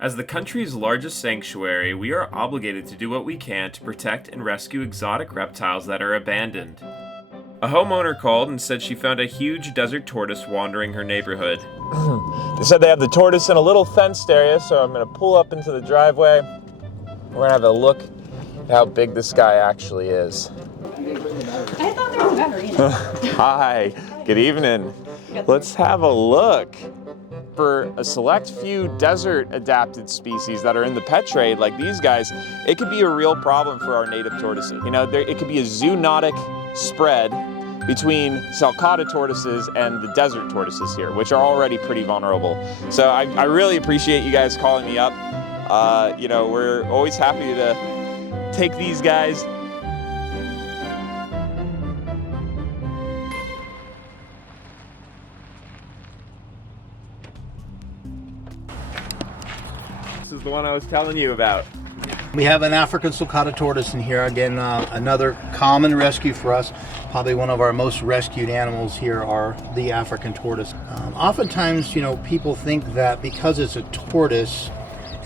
As the country's largest sanctuary, we are obligated to do what we can to protect and rescue exotic reptiles that are abandoned. A homeowner called and said she found a huge desert tortoise wandering her neighborhood. They said they have the tortoise in a little fenced area, so I'm going to pull up into the driveway. We're going to have a look at how big this guy actually is. I thought there was better, you know. Hi, good evening. Let's have a look. For a select few desert-adapted species that are in the pet trade, like these guys, it could be a real problem for our native tortoises. You know, it could be a zoonotic spread between Sulcata tortoises and the desert tortoises here, which are already pretty vulnerable. So I really appreciate you guys calling me up. You know, we're always happy to take these guys. This is the one I was telling you about. We have an African Sulcata Tortoise in here. Again, another common rescue for us. Probably one of our most rescued animals here are the African tortoise. Oftentimes, you know, people think that because it's a tortoise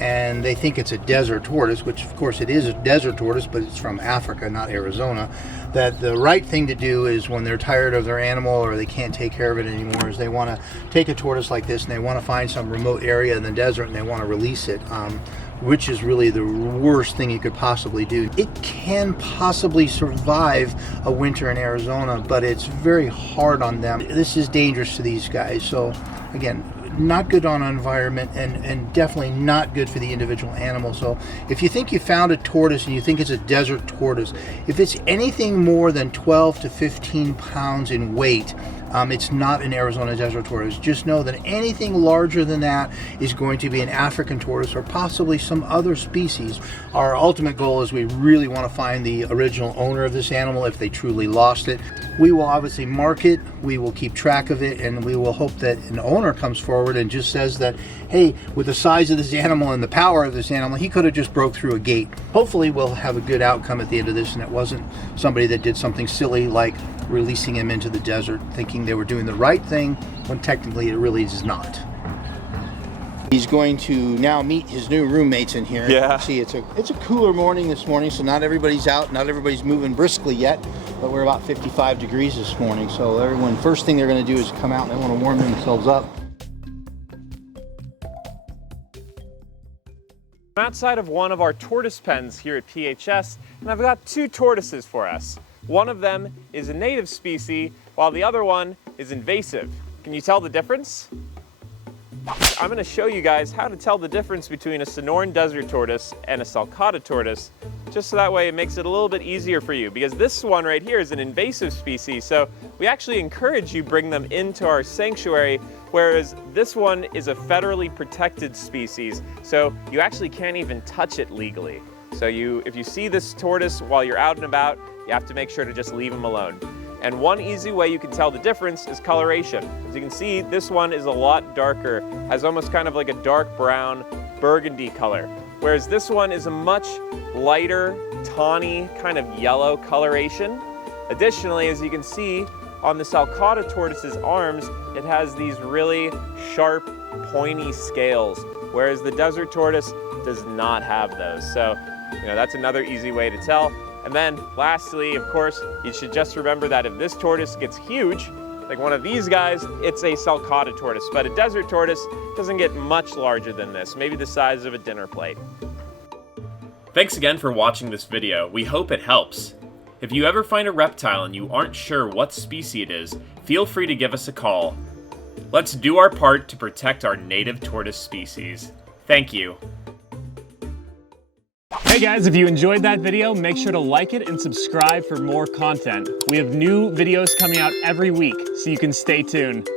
and they think it's a desert tortoise, which of course it is a desert tortoise, but it's from Africa, not Arizona, that the right thing to do is when they're tired of their animal or they can't take care of it anymore is they want to take a tortoise like this and they want to find some remote area in the desert and they want to release it. Which is really the worst thing you could possibly do. It can possibly survive a winter in Arizona, but it's very hard on them. This is dangerous to these guys. So again, not good on environment and definitely not good for the individual animal. So if you think you found a tortoise and you think it's a desert tortoise, if it's anything more than 12 to 15 pounds in weight, it's not an Arizona desert tortoise. Just know that anything larger than that is going to be an African tortoise or possibly some other species. Our ultimate goal is we really want to find the original owner of this animal if they truly lost it. We will obviously mark it, we will keep track of it, and we will hope that an owner comes forward and just says that, hey, with the size of this animal and the power of this animal, he could have just broke through a gate. Hopefully we'll have a good outcome at the end of this and it wasn't somebody that did something silly like releasing him into the desert thinking they were doing the right thing when technically it really is not. He's going to now meet his new roommates in here. Yeah. See, it's a cooler morning this morning, so not everybody's out, not everybody's moving briskly yet, but we're about 55 degrees this morning. So everyone, first thing they're going to do is come out and they want to warm themselves up. I'm outside of one of our tortoise pens here at PHS, and I've got two tortoises for us. One of them is a native species, while the other one is invasive. Can you tell the difference? I'm going to show you guys how to tell the difference between a Sonoran Desert Tortoise and a Sulcata Tortoise, just so that way it makes it a little bit easier for you, because this one right here is an invasive species, so we actually encourage you bring them into our sanctuary, whereas this one is a federally protected species, so you actually can't even touch it legally. So if you see this tortoise while you're out and about, you have to make sure to just leave them alone. And one easy way you can tell the difference is coloration. As you can see, this one is a lot darker, has almost kind of like a dark brown burgundy color, whereas this one is a much lighter, tawny, kind of yellow coloration. Additionally, as you can see, on the Sulcata tortoise's arms, it has these really sharp, pointy scales, whereas the desert tortoise does not have those. So, you know, that's another easy way to tell. And then lastly, of course, you should just remember that if this tortoise gets huge, like one of these guys, it's a Sulcata tortoise, but a desert tortoise doesn't get much larger than this, maybe the size of a dinner plate. Thanks again for watching this video. We hope it helps. If you ever find a reptile and you aren't sure what species it is, feel free to give us a call. Let's do our part to protect our native tortoise species. Thank you. Hey guys, if you enjoyed that video, make sure to like it and subscribe for more content. We have new videos coming out every week, so you can stay tuned.